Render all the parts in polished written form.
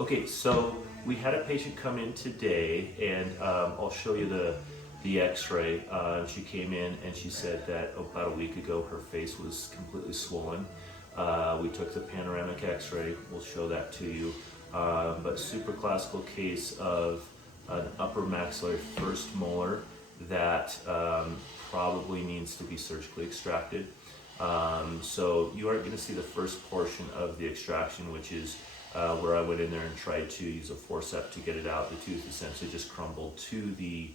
Okay, so we had a patient come in today, and I'll show you the x-ray. She came in and she said that about a week ago her face was completely swollen. We took the panoramic x-ray, we'll show that to you. But super classical case of an upper maxillary first molar that probably needs to be surgically extracted. So you aren't going to see the first portion of the extraction, which is where I went in there and tried to use a forceps to get it out. The tooth essentially just crumbled to the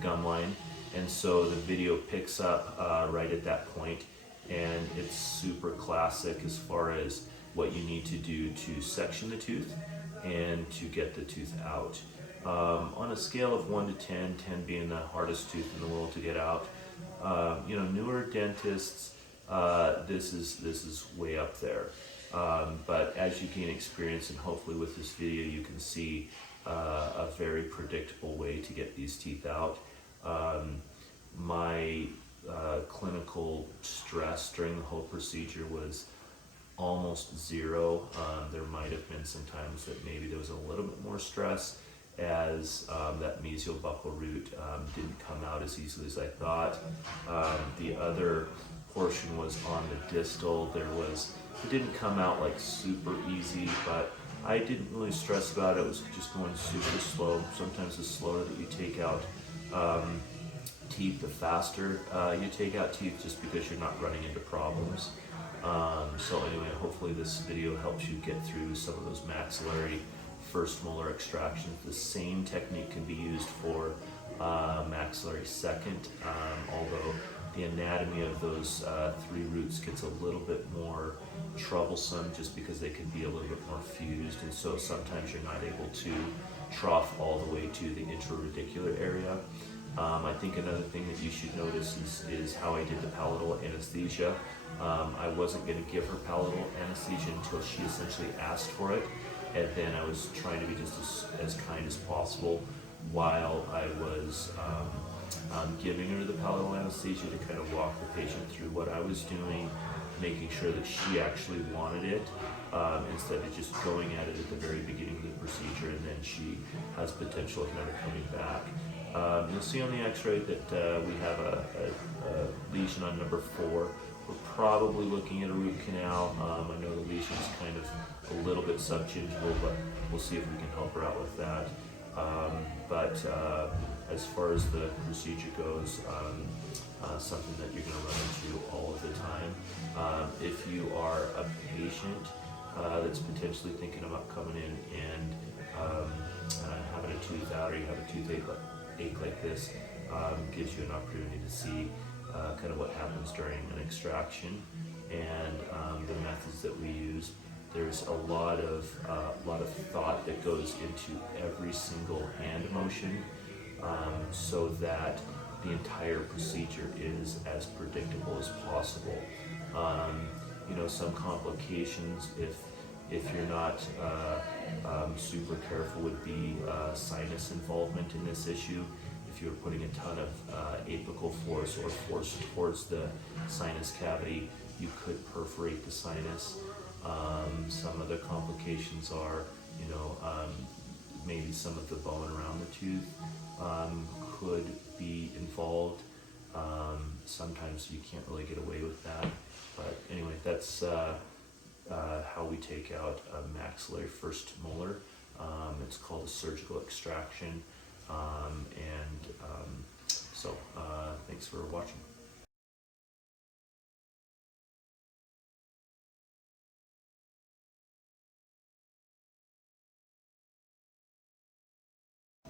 gum line, and so the video picks up right at that point, and it's super classic as far as what you need to do to section the tooth and to get the tooth out. On a scale of 1 to 10, 10 being the hardest tooth in the world to get out, newer dentists, this is way up there. But as you gain experience, and hopefully with this video you can see a very predictable way to get these teeth out. My clinical stress during the whole procedure was almost zero. There might have been some times that maybe there was a little bit more stress as that mesial buccal root didn't come out as easily as I thought. The other portion was on the distal. It didn't come out like super easy, but I didn't really stress about it. It was just going super slow. Sometimes the slower that you take out teeth, the faster you take out teeth, just because you're not running into problems. So anyway, hopefully this video helps you get through some of those maxillary first molar extractions. The same technique can be used for maxillary second, although the anatomy of those three roots gets a little bit more troublesome just because they can be a little bit more fused, and so sometimes you're not able to trough all the way to the intraradicular area. I think another thing that you should notice is how I did the palatal anesthesia. I wasn't going to give her palatal anesthesia until she essentially asked for it, and then I was trying to be just as kind as possible while I was giving her the palatal anesthesia, to kind of walk the patient through what I was doing, making sure that she actually wanted it, instead of just going at it at the very beginning of the procedure and then she has potential of never coming back. You'll see on the x-ray that we have a lesion on number 4. We're probably looking at a root canal. I know the lesion is kind of a little bit subgingival, but we'll see if we can help her out with that. As far as the procedure goes, something that you're going to run into all of the time. If you are a patient that's potentially thinking about coming in and having a tooth out, or you have a toothache like this, gives you an opportunity to see kind of what happens during an extraction and the methods that we use. There's a lot of thought that goes into every single hand motion, so that the entire procedure is as predictable as possible. Some complications, if you're not super careful, would be sinus involvement in this issue. If you're putting a ton of apical force or force towards the sinus cavity, you could perforate the sinus. Some other complications are, maybe some of the bone around the tooth could be involved. Sometimes you can't really get away with that. But anyway, that's how we take out a maxillary first molar. It's called a surgical extraction. So thanks for watching.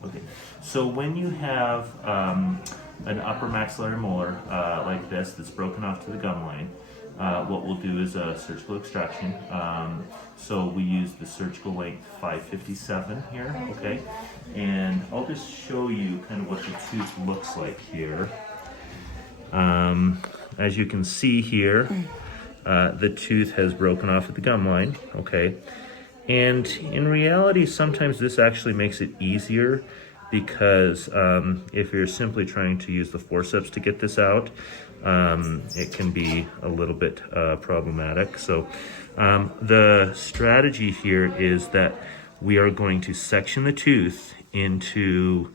Okay, so when you have an upper maxillary molar like this that's broken off to the gum line, what we'll do is a surgical extraction. So we use the surgical length 557 here, okay? And I'll just show you kind of what the tooth looks like here. As you can see here, the tooth has broken off at the gum line, okay? And in reality, sometimes this actually makes it easier, because if you're simply trying to use the forceps to get this out, it can be a little bit problematic. So the strategy here is that we are going to section the tooth into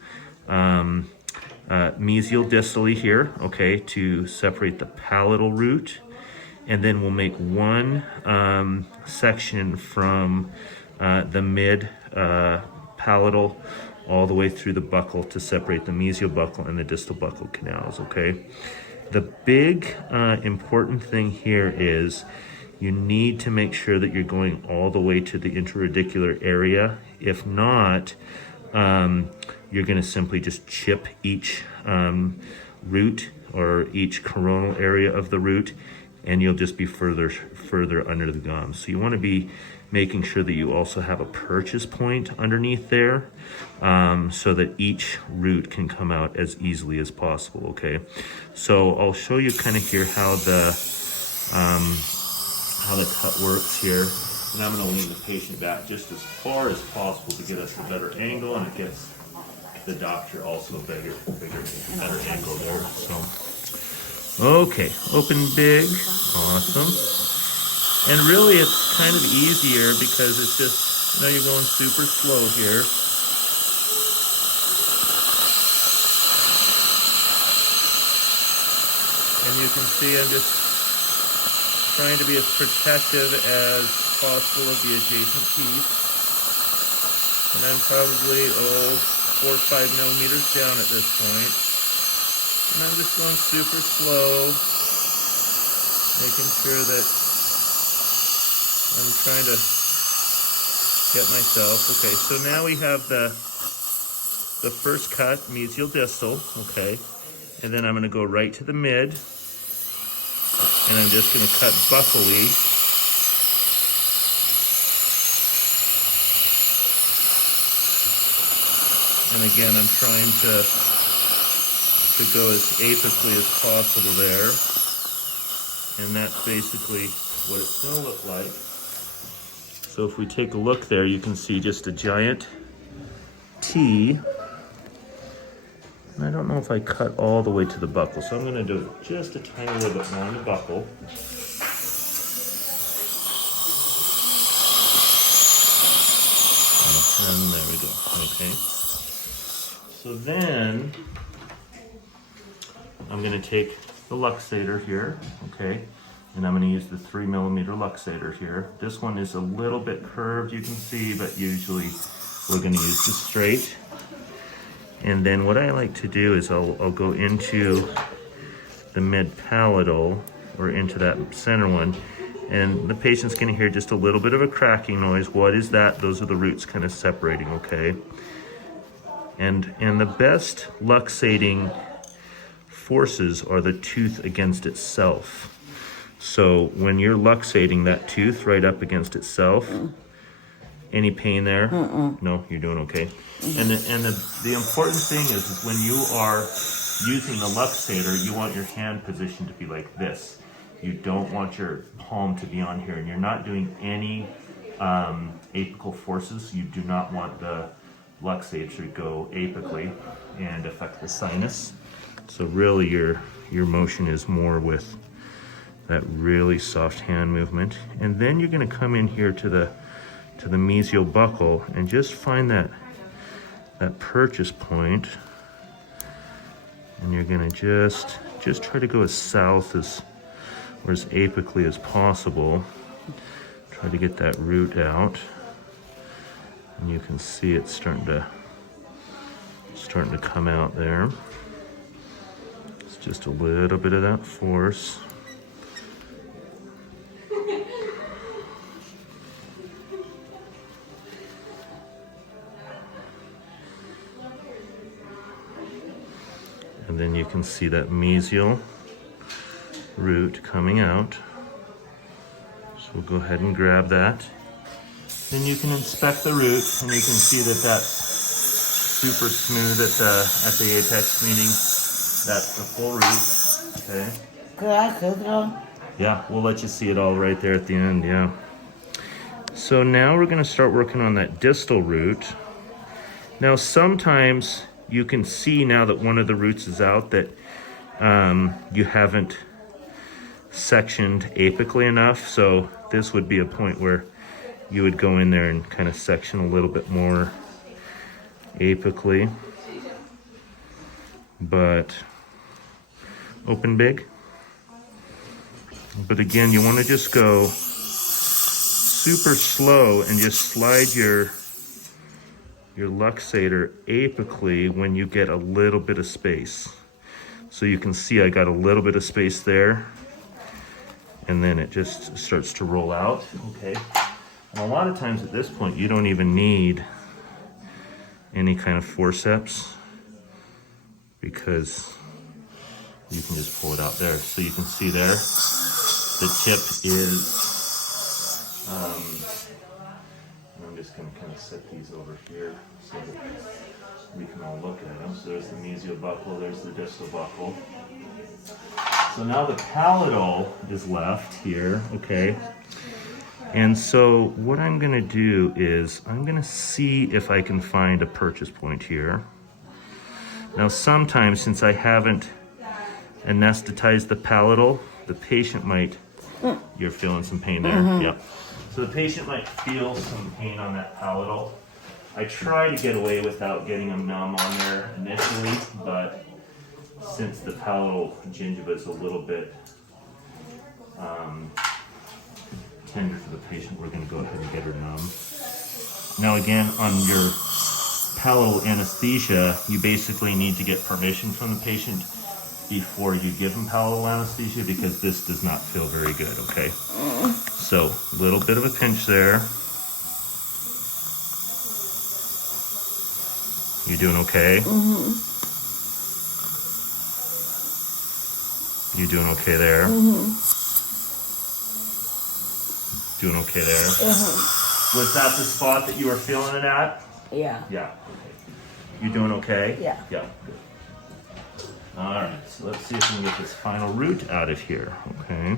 mesial distally here, okay, to separate the palatal root. And then we'll make one section from the mid palatal all the way through the buccal to separate the mesial buccal and the distal buccal canals, okay? The big important thing here is you need to make sure that you're going all the way to the intraradicular area. If not, you're going to simply just chip each root or each coronal area of the root, and you'll just be further under the gums. So you want to be making sure that you also have a purchase point underneath there, so that each root can come out as easily as possible, okay? So I'll show you kind of here how the cut works here. And I'm going to lean the patient back just as far as possible to get us a better angle, and it gets the doctor also a better angle there. So, okay, open big, awesome. And really it's kind of easier because it's just, you know, you're going super slow here. And you can see I'm just trying to be as protective as possible of the adjacent teeth. And I'm probably, 4 or 5 millimeters down at this point. And I'm just going super slow, making sure that I'm trying to get myself. Okay, so now we have the first cut, mesial distal, okay. And then I'm gonna go right to the mid, and I'm just gonna cut buccally. And again, I'm trying to go as apically as possible there. And that's basically what it's gonna look like. So if we take a look there, you can see just a giant T. And I don't know if I cut all the way to the buccal, so I'm gonna do just a tiny little bit more on the buccal. And there we go, okay. So then, I'm gonna take the luxator here, okay, and I'm gonna use the 3 millimeter luxator here. This one is a little bit curved, you can see, but usually we're gonna use the straight. And then what I like to do is I'll go into the mid-palatal, or into that center one, and the patient's gonna hear just a little bit of a cracking noise. What is that? Those are the roots kind of separating, okay? And the best luxating forces are the tooth against itself. So when you're luxating that tooth right up against itself, any pain there? No, you're doing okay. And the important thing is when you are using the luxator, you want your hand position to be like this. You don't want your palm to be on here, and you're not doing any apical forces. You do not want the luxator to go apically and affect the sinus. So really your motion is more with that really soft hand movement. And then you're gonna come in here to the mesial buccal and just find that purchase point. And you're gonna just try to go as south or as apically as possible. Try to get that root out. And you can see it's starting to come out there. It's just a little bit of that force. And then you can see that mesial root coming out. So we'll go ahead and grab that. Then you can inspect the root, and you can see that that's super smooth at the apex, meaning that's the full root. Okay. Could I cook them? Yeah, we'll let you see it all right there at the end. Yeah. So now we're going to start working on that distal root. Now sometimes you can see now that one of the roots is out that you haven't sectioned apically enough. So this would be a point where you would go in there and kind of section a little bit more apically, but open big. But again, you want to just go super slow and just slide your luxator apically when you get a little bit of space. So you can see I got a little bit of space there, and then it just starts to roll out, okay? And a lot of times at this point, you don't even need any kind of forceps because you can just pull it out there. So you can see there, the tip is, I'm just gonna kind of set these over here so that we can all look at them. So there's the mesial buccal, there's the distal buccal. So now the palatal is left here, okay? And so what I'm gonna do is I'm gonna see if I can find a purchase point here. Now sometimes, since I haven't anesthetized the palatal, the patient might, you're feeling some pain there? Yep. So the patient might feel some pain on that palatal. I try to get away without getting them numb on there initially, but since the palatal gingiva is a little bit tender for the patient, we're going to go ahead and get her numb. Now again, on your palatal anesthesia, you basically need to get permission from the patient before you give them palatal anesthesia, because this does not feel very good, okay? So a little bit of a pinch there. You doing okay? You doing okay there? Doing okay there? Was that the spot that you were feeling it at? Yeah. Yeah. Okay. You doing okay? Yeah. Yeah. Good. All right. So let's see if we can get this final root out of here. Okay.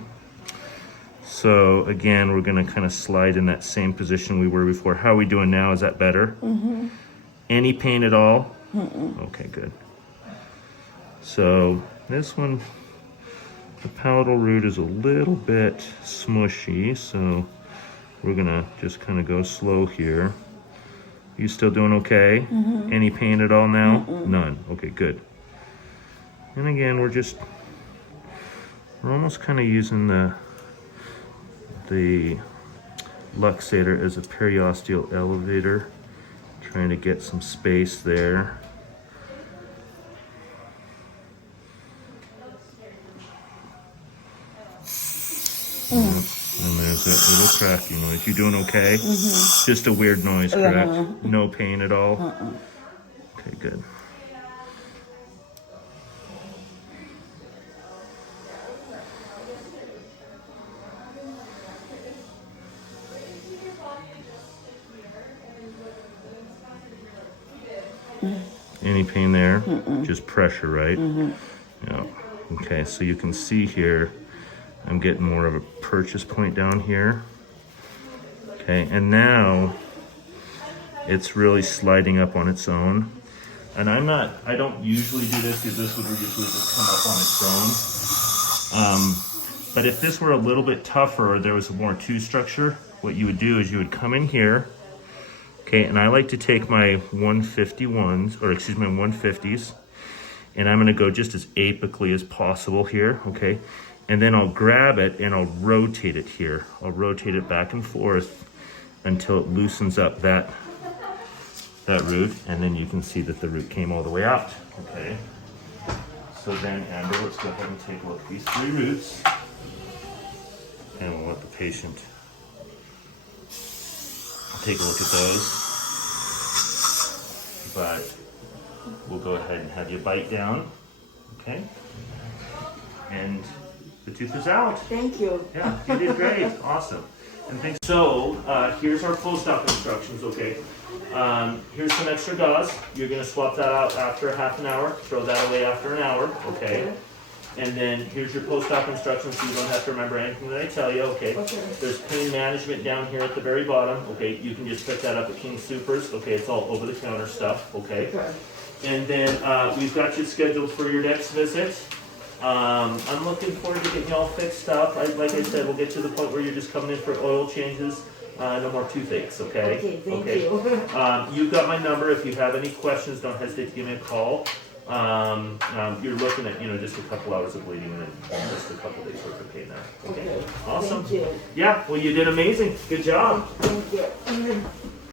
So again, we're going to kind of slide in that same position we were before. How are we doing now? Is that better? Any pain at all? Okay, good. So this one, the palatal root is a little bit smushy, so we're gonna just kind of go slow here. You still doing okay? Any pain at all now? None. Okay, good. And again, we're almost kind of using the luxator as a periosteal elevator, trying to get some space there. And there's that little cracking noise. You doing okay? Just a weird noise, correct? No pain at all? Okay, good. Any pain there? Just pressure, right? Yeah. Okay, so you can see here, I'm getting more of a purchase point down here. Okay, and now it's really sliding up on its own. And I don't usually do this because this would usually just come up on its own. But if this were a little bit tougher, or there was more tooth structure, what you would do is you would come in here. Okay, and I like to take my 150s, and I'm gonna go just as apically as possible here, okay? And then I'll grab it and I'll rotate it here. I'll rotate it back and forth until it loosens up that root, and then you can see that the root came all the way out, okay? So then, Amber, let's go ahead and take a look at these 3 roots, and we'll let the patient take a look at those. But we'll go ahead and have you bite down, okay? And the tooth is out. Thank you. Yeah, you did great. Awesome. And thanks. So here's our post-op instructions, okay? Here's some extra gauze. You're gonna swap that out after a half an hour. Throw that away after an hour, okay? And then here's your post-op instructions, so you don't have to remember anything that I tell you, okay? There's pain management down here at the very bottom, okay? You can just pick that up at King Soopers, okay? It's all over-the-counter stuff, okay? And then we've got you scheduled for your next visit I'm looking forward to getting you all fixed up. Like I said, we'll get to the point where you're just coming in for oil changes. No more toothaches, okay? Okay, thank you. You've got my number. If you have any questions, don't hesitate to give me a call. You're looking at, just a couple hours of bleeding and just a couple days worth of pain there. Okay? Okay, Awesome. thank you. Yeah, well, you did amazing. Good job. Thank you.